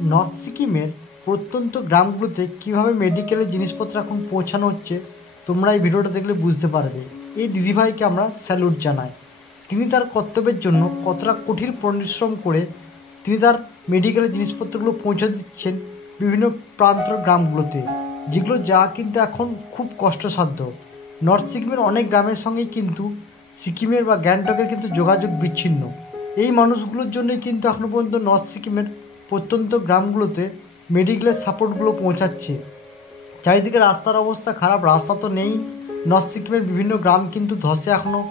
North সিকিমের প্রত্যন্ত গ্রামগুলোতে কীভাবে মেডিকেলের জিনিসপত্র এখন পৌঁছানো হচ্ছে তোমরা এই ভিডিওটা দেখলে বুঝতে পারবে। এই দিদিভাইকে আমরা স্যালুট জানাই। তিনি তার কর্তব্যের জন্য কতটা কঠিন পরিশ্রম করে তিনি তার মেডিকেলের জিনিসপত্রগুলো পৌঁছে দিচ্ছেন বিভিন্ন প্রান্ত গ্রামগুলোতে, যেগুলো যা কিন্তু এখন খুব কষ্টসাধ্য। নর্থ সিকিমের অনেক গ্রামের সঙ্গেই কিন্তু সিকিমের বা গ্যাংটকের কিন্তু যোগাযোগ বিচ্ছিন্ন। এই মানুষগুলোর জন্যই কিন্তু এখনও পর্যন্ত নর্থ সিকিমের প্রত্যন্ত গ্রামগুলোতে মেডিকেলের সাপোর্টগুলো পৌঁছাচ্ছে। চারিদিকে রাস্তার অবস্থা খারাপ, রাস্তা তো নেই। নর্থ সিকিমের বিভিন্ন গ্রাম কিন্তু ধসে এখনও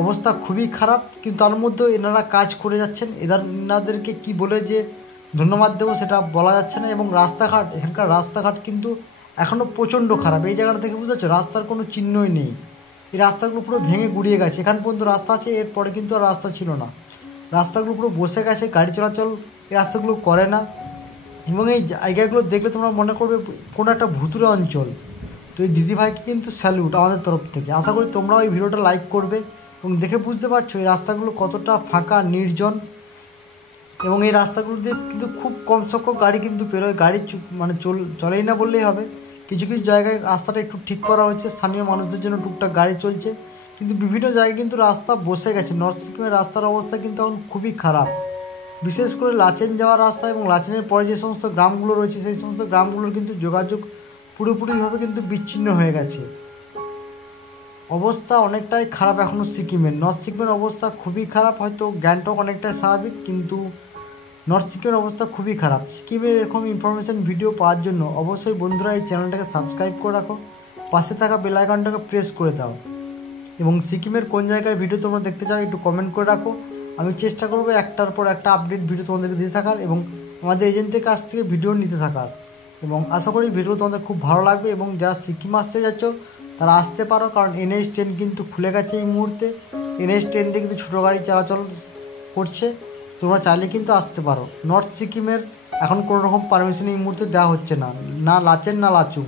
অবস্থা খুবই খারাপ, কিন্তু তার মধ্যেও এনারা কাজ করে যাচ্ছেন। এনাদেরকে কি বলে যে ধন্যবাদ দেবো সেটা বলা যাচ্ছে না। এবং রাস্তাঘাট, এখানকার রাস্তাঘাট কিন্তু এখনও প্রচণ্ড খারাপ। এই জায়গাটা থেকে বুঝতে পারছো রাস্তার কোনো চিহ্নই নেই। এই রাস্তাগুলো পুরো ভেঙে গুড়িয়ে গেছে। এখান পর্যন্ত রাস্তা আছে, এরপরে কিন্তু আর রাস্তা ছিল না। রাস্তাগুলো পুরো বসে গেছে, গাড়ি চলাচল এই রাস্তাগুলো করে না। এবং এই জায়গাগুলো দেখলে তোমরা মনে করবে কোনো একটা ভুতুরে অঞ্চল। তো এই দিদিভাইকে কিন্তু স্যালুট আমাদের তরফ থেকে। আশা করি তোমরাও এই ভিডিওটা লাইক করবে এবং দেখে বুঝতে পারছো এই রাস্তাগুলো কতটা ফাঁকা নির্জন। এবং এই রাস্তাগুলো দিয়ে কিন্তু খুব কম সংখ্যক গাড়ি কিন্তু বেরোয়, গাড়ি চলেই না বললেই হবে। কিছু কিছু জায়গায় রাস্তাটা একটু ঠিক করা হয়েছে, স্থানীয় মানুষদের জন্য টুকটাক গাড়ি চলছে, কিন্তু বিভিন্ন জায়গায় কিন্তু রাস্তা বসে গেছে। নর্থ সিকিমের রাস্তার অবস্থা কিন্তু এখন খুবই খারাপ। বিশেষ করে লাচেন যাওয়ার রাস্তা এবং লাচেনের পরে যে সমস্ত গ্রামগুলো রয়েছে সেই সমস্ত গ্রামগুলোর কিন্তু যোগাযোগ পুরোপুরিভাবে কিন্তু বিচ্ছিন্ন হয়ে গেছে। অবস্থা অনেকটাই খারাপ এখনও সিকিমের। নর্থ সিকিমের অবস্থা খুবই খারাপ। হয়তো গ্যাংটক অনেকটাই স্বাভাবিক, কিন্তু নর্থ সিকিমের অবস্থা খুবই খারাপ। সিকিমের এরকম ইনফরমেশান ভিডিও পাওয়ার জন্য অবশ্যই বন্ধুরা এই চ্যানেলটাকে সাবস্ক্রাইব করে রাখো, পাশে থাকা বেল আইকনটাকে প্রেস করে দাও। এবং সিকিমের কোন জায়গার ভিডিও তোমরা দেখতে চাও একটু কমেন্ট করে রাখো। আমি চেষ্টা করবো একটার পর একটা আপডেট ভিডিও তোমাদেরকে দিতে থাকার এবং আমাদের এজেন্টের কাছ থেকে ভিডিও নিতে থাকার। এবং আশা করি ভিডিও তোমাদের খুব ভালো লাগবে। এবং যারা সিকিম আসতে যাচ্ছ তারা আসতে পারো, কারণ NH10 কিন্তু খুলে গেছে এই মুহূর্তে। NH10 দিয়ে কিন্তু ছোটো গাড়ি চলাচল করছে। তোমরা চাইলে কিন্তু আসতে পারো। নর্থ সিকিমের এখন কোনো রকম পারমিশন এই মুহূর্তে দেওয়া হচ্ছে না, না লাচেন না লাচুং।